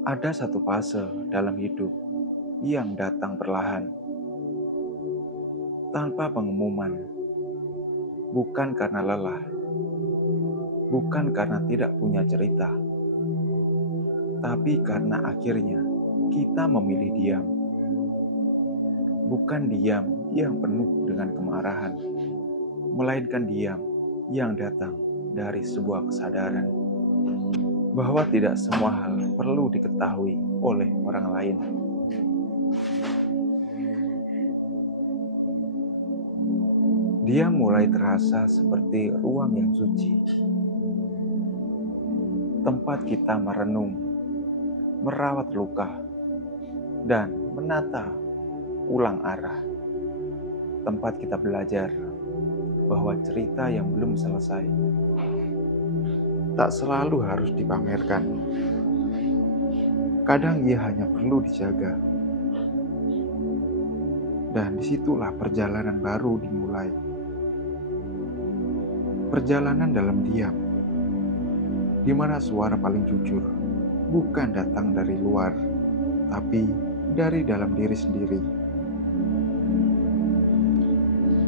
Ada satu fase dalam hidup yang datang perlahan, tanpa pengumuman, bukan karena lelah, bukan karena tidak punya cerita, tapi karena akhirnya kita memilih diam, bukan diam yang penuh dengan kemarahan, melainkan diam yang datang dari sebuah kesadaran bahwa tidak semua hal perlu diketahui oleh orang lain. Dia mulai terasa seperti ruang yang suci, tempat kita merenung, merawat luka, dan menata ulang arah. Tempat kita belajar bahwa cerita yang belum selesai tak selalu harus dipamerkan. Kadang ia hanya perlu dijaga. Dan disitulah perjalanan baru dimulai. Perjalanan dalam diam, di mana suara paling jujur bukan datang dari luar, tapi dari dalam diri sendiri.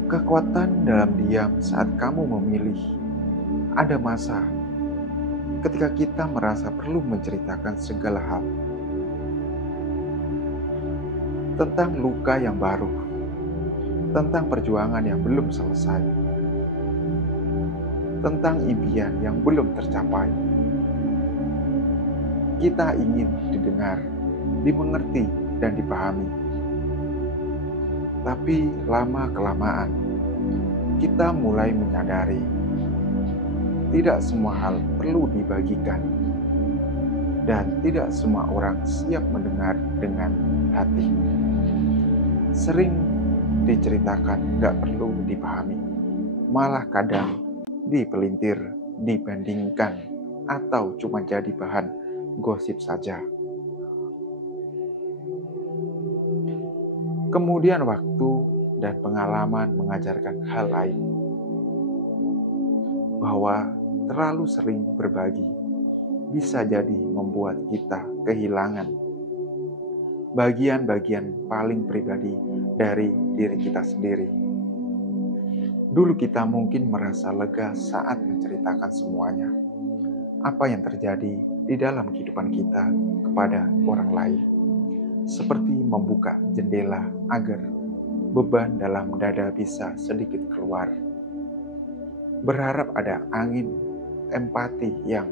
Kekuatan dalam diam saat kamu memilih. Ada masa ketika kita merasa perlu menceritakan segala hal. Tentang luka yang baru, tentang perjuangan yang belum selesai, tentang impian yang belum tercapai. Kita ingin didengar, dimengerti, dan dipahami. Tapi lama-kelamaan, kita mulai menyadari tidak semua hal perlu dibagikan, dan tidak semua orang siap mendengar dengan hati. Sering diceritakan gak perlu dipahami, malah kadang dipelintir, dibandingkan, atau cuma jadi bahan gosip saja. Kemudian waktu dan pengalaman mengajarkan hal lain, bahwa terlalu sering berbagi bisa jadi membuat kita kehilangan bagian-bagian paling pribadi dari diri kita sendiri. Dulu kita mungkin merasa lega saat menceritakan semuanya, apa yang terjadi di dalam kehidupan kita kepada orang lain. Seperti membuka jendela agar beban dalam dada bisa sedikit keluar. Berharap ada angin empati yang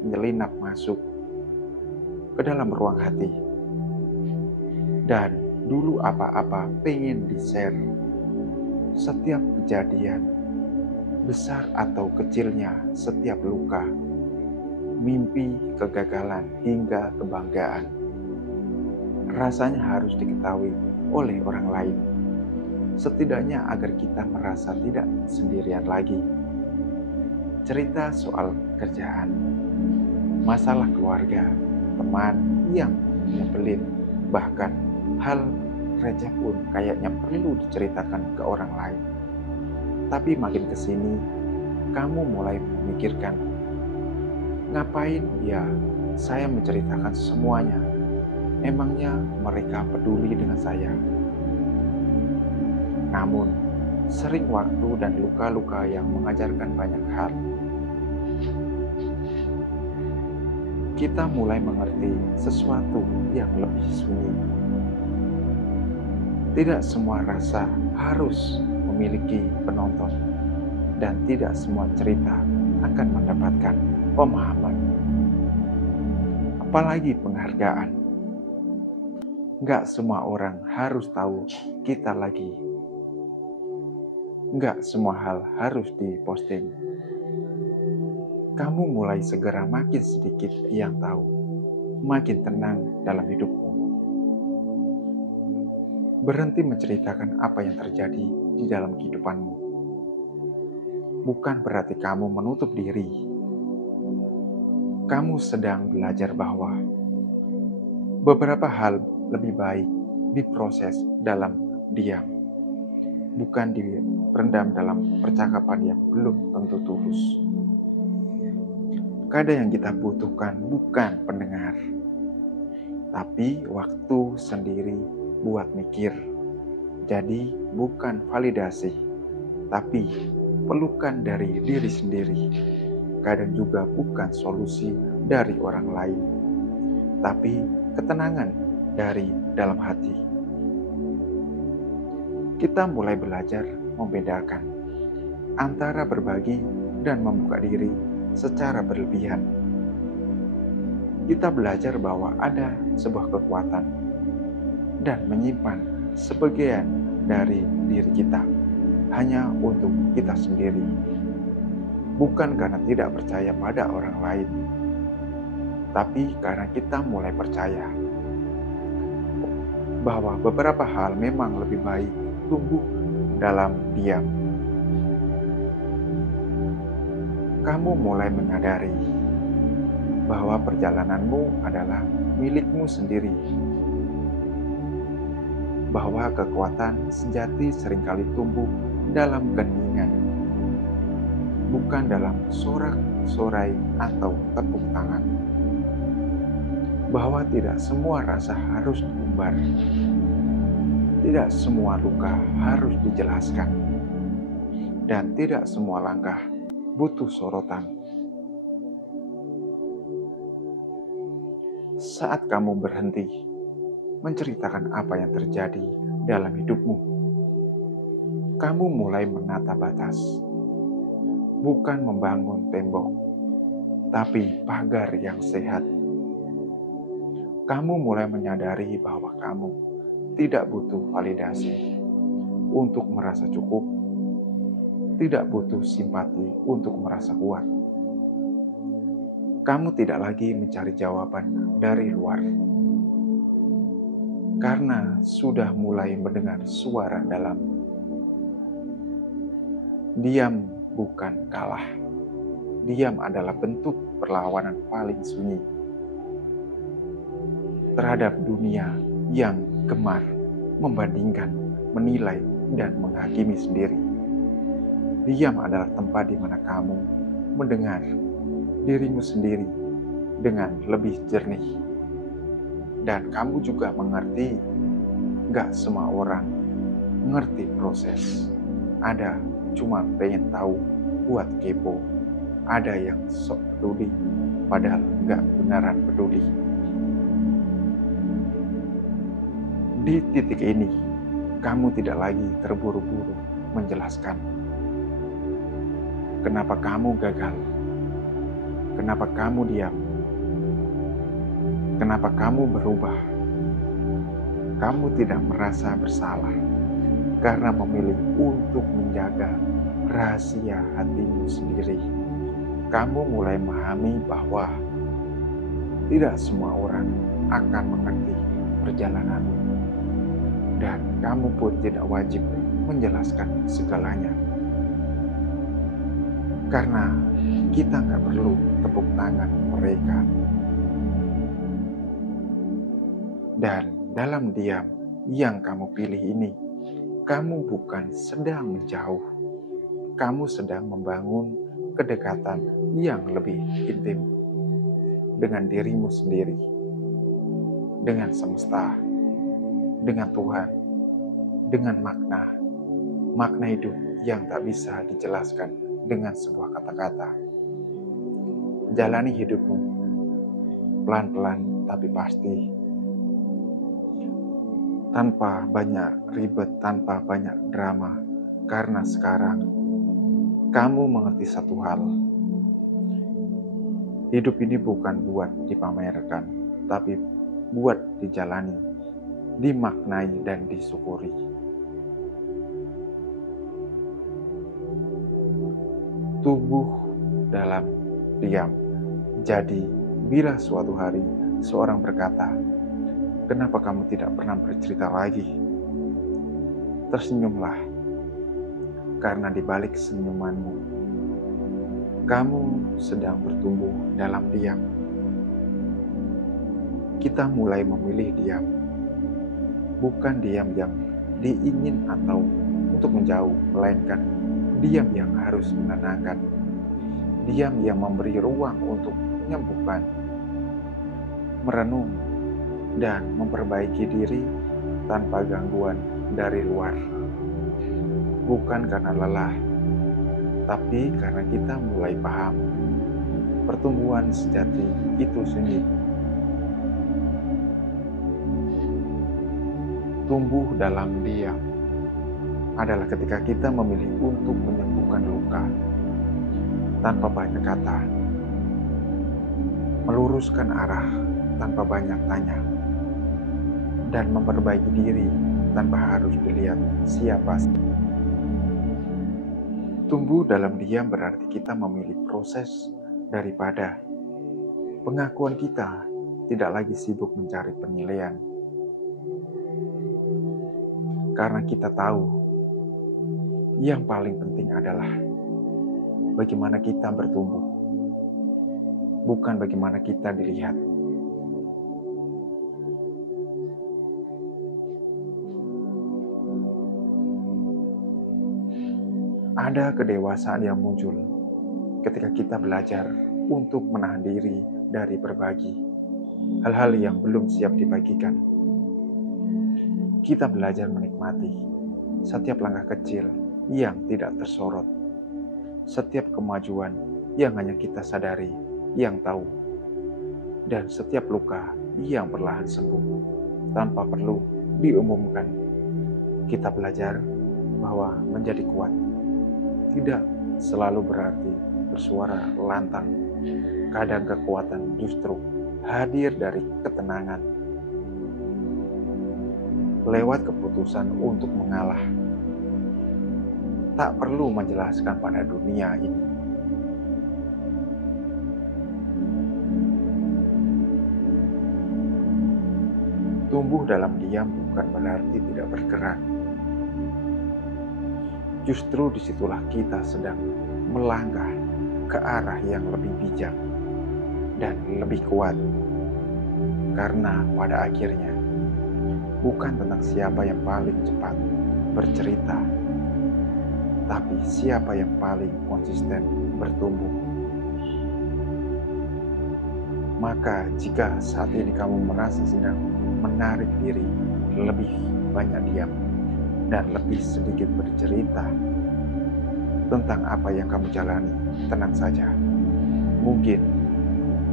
menyelinap masuk ke dalam ruang hati. Dan dulu apa-apa pengen di-share. Setiap kejadian, besar atau kecilnya, setiap luka, mimpi, kegagalan, hingga kebanggaan. Rasanya harus diketahui oleh orang lain. Setidaknya agar kita merasa tidak sendirian lagi. Cerita soal kerjaan, masalah keluarga, teman yang nyebelin, bahkan hal receh pun kayaknya perlu diceritakan ke orang lain. Tapi makin kesini, kamu mulai memikirkan, ngapain ya saya menceritakan semuanya? Emangnya mereka peduli dengan saya? Namun, sering waktu dan luka-luka yang mengajarkan banyak hal. Kita mulai mengerti sesuatu yang lebih sunyi. Tidak semua rasa harus memiliki penonton, dan tidak semua cerita akan mendapatkan pemahaman, apalagi penghargaan. Gak semua orang harus tahu kita lagi. Gak semua hal harus diposting. Kamu mulai segera makin sedikit yang tahu, makin tenang dalam hidupmu. Berhenti menceritakan apa yang terjadi di dalam kehidupanmu. Bukan berarti kamu menutup diri. Kamu sedang belajar bahwa beberapa hal lebih baik diproses dalam diam, bukan direndam dalam percakapan yang belum tentu tulus. Kadang yang kita butuhkan bukan pendengar, tapi waktu sendiri buat mikir. Jadi bukan validasi, tapi pelukan dari diri sendiri. Kadang juga bukan solusi dari orang lain, tapi ketenangan dari dalam hati. Kita mulai belajar membedakan antara berbagi dan membuka diri secara berlebihan. Kita belajar bahwa ada sebuah kekuatan dan menyimpan sebagian dari diri kita hanya untuk kita sendiri. Bukan karena tidak percaya pada orang lain, tapi karena kita mulai percaya bahwa beberapa hal memang lebih baik tumbuh dalam diam. Kamu mulai menyadari bahwa perjalananmu adalah milikmu sendiri, bahwa kekuatan sejati seringkali tumbuh dalam keheningan, bukan dalam sorak-sorai atau tepuk tangan, bahwa tidak semua rasa harus diumbar, tidak semua luka harus dijelaskan, dan tidak semua langkah butuh sorotan. Saat kamu berhenti menceritakan apa yang terjadi dalam hidupmu, kamu mulai menata batas, bukan membangun tembok, tapi pagar yang sehat. Kamu mulai menyadari bahwa kamu tidak butuh validasi untuk merasa cukup, tidak butuh simpati untuk merasa kuat. Kamu tidak lagi mencari jawaban dari luar, karena sudah mulai mendengar suara dalam. Diam bukan kalah. Diam adalah bentuk perlawanan paling sunyi terhadap dunia yang gemar membandingkan, menilai, dan menghakimi sendiri. Diam adalah tempat di mana kamu mendengar dirimu sendiri dengan lebih jernih. Dan kamu juga mengerti, gak semua orang mengerti proses. Ada cuma pengen tahu buat kepo. Ada yang sok peduli, padahal gak beneran peduli. Di titik ini, kamu tidak lagi terburu-buru menjelaskan kenapa kamu gagal, kenapa kamu diam, kenapa kamu berubah. Kamu tidak merasa bersalah karena memilih untuk menjaga rahasia hatimu sendiri. Kamu mulai memahami bahwa tidak semua orang akan mengerti perjalananmu, dan kamu pun tidak wajib menjelaskan segalanya. Karena kita nggak perlu tepuk tangan mereka. Dan dalam diam yang kamu pilih ini, kamu bukan sedang menjauh. Kamu sedang membangun kedekatan yang lebih intim dengan dirimu sendiri, dengan semesta, dengan Tuhan, dengan makna hidup yang tak bisa dijelaskan dengan sebuah kata-kata. Jalani hidupmu pelan-pelan tapi pasti, tanpa banyak ribet, tanpa banyak drama, karena sekarang kamu mengerti satu hal. Hidup ini bukan buat dipamerkan, tapi buat dijalani, dimaknai, dan disyukuri. Tumbuh dalam diam. Jadi, bila suatu hari seorang berkata, "Kenapa kamu tidak pernah bercerita lagi?" Tersenyumlah, karena di balik senyumanmu, kamu sedang bertumbuh dalam diam. Kita mulai memilih diam, bukan diam yang diingin atau untuk menjauh, melainkan diam yang harus menenangkan, diam yang memberi ruang untuk menyembuhkan, merenung, dan memperbaiki diri tanpa gangguan dari luar. Bukan karena lelah, tapi karena kita mulai paham pertumbuhan sejati itu sunyi. Tumbuh dalam diam adalah ketika kita memilih untuk menyembuhkan luka tanpa banyak kata, meluruskan arah tanpa banyak tanya, dan memperbaiki diri tanpa harus dilihat siapa. Tumbuh dalam diam berarti kita memilih proses daripada pengakuan. Kita tidak lagi sibuk mencari penilaian, karena kita tahu yang paling penting adalah bagaimana kita bertumbuh, bukan bagaimana kita dilihat. Ada kedewasaan yang muncul ketika kita belajar untuk menahan diri dari berbagi hal-hal yang belum siap dibagikan. Kita belajar menikmati setiap langkah kecil yang tidak tersorot, setiap kemajuan yang hanya kita sadari, yang tahu, dan setiap luka yang perlahan sembuh tanpa perlu diumumkan. Kita belajar bahwa menjadi kuat tidak selalu berarti bersuara lantang. Kadang kekuatan justru hadir dari ketenangan, lewat keputusan untuk mengalah. Tak perlu menjelaskan pada dunia ini. Tumbuh dalam diam bukan berarti tidak bergerak. Justru disitulah kita sedang melangkah ke arah yang lebih bijak dan lebih kuat. Karena pada akhirnya bukan tentang siapa yang paling cepat bercerita, tapi siapa yang paling konsisten bertumbuh. Maka jika saat ini kamu merasa sedang menarik diri, lebih banyak diam, dan lebih sedikit bercerita tentang apa yang kamu jalani, tenang saja. Mungkin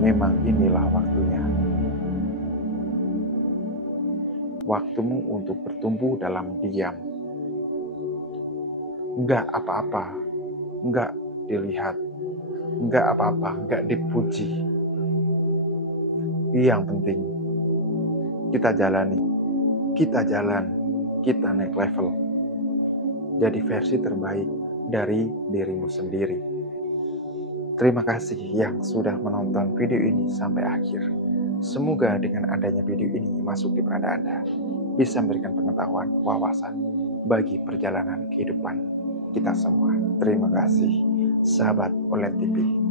memang inilah waktunya. Waktumu untuk bertumbuh dalam diam. Enggak apa-apa, enggak dilihat, enggak apa-apa, enggak dipuji. Yang penting kita jalani, kita jalan, kita naik level. Jadi versi terbaik dari dirimu sendiri. Terima kasih yang sudah menonton video ini sampai akhir. Semoga dengan adanya video ini masuk di perada Anda bisa memberikan pengetahuan, wawasan bagi perjalanan kehidupan kita semua. Terima kasih, sahabat Olen TV.